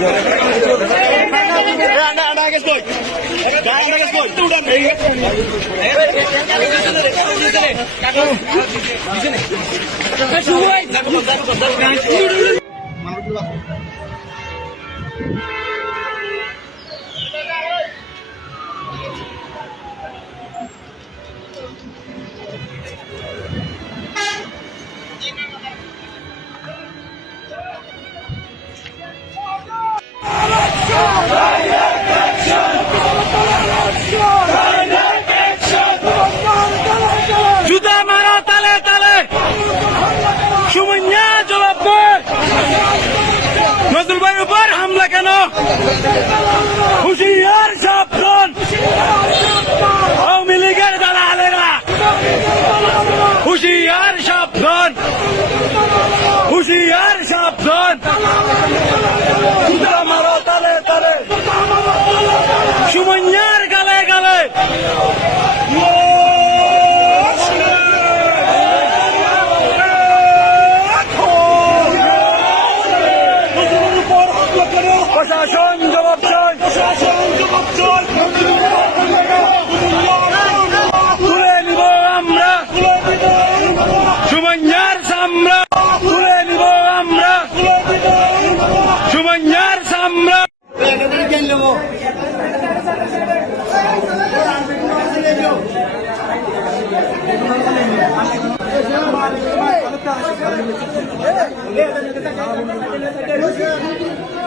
মানবিক হামলা কেন হুশিয়ার সাবধান আওয়ামী লীগের দালালেরা হুশিয়ার সাবধান হুশিয়ার Başaşon Cevapçay! Başaşon Cevapçay! Kureli Bağamra! Cumanyar Samra! Kureli Bağamra! Cumanyar Samra! Hey!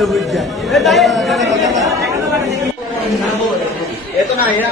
ভালো বুঝছেন এত না এরা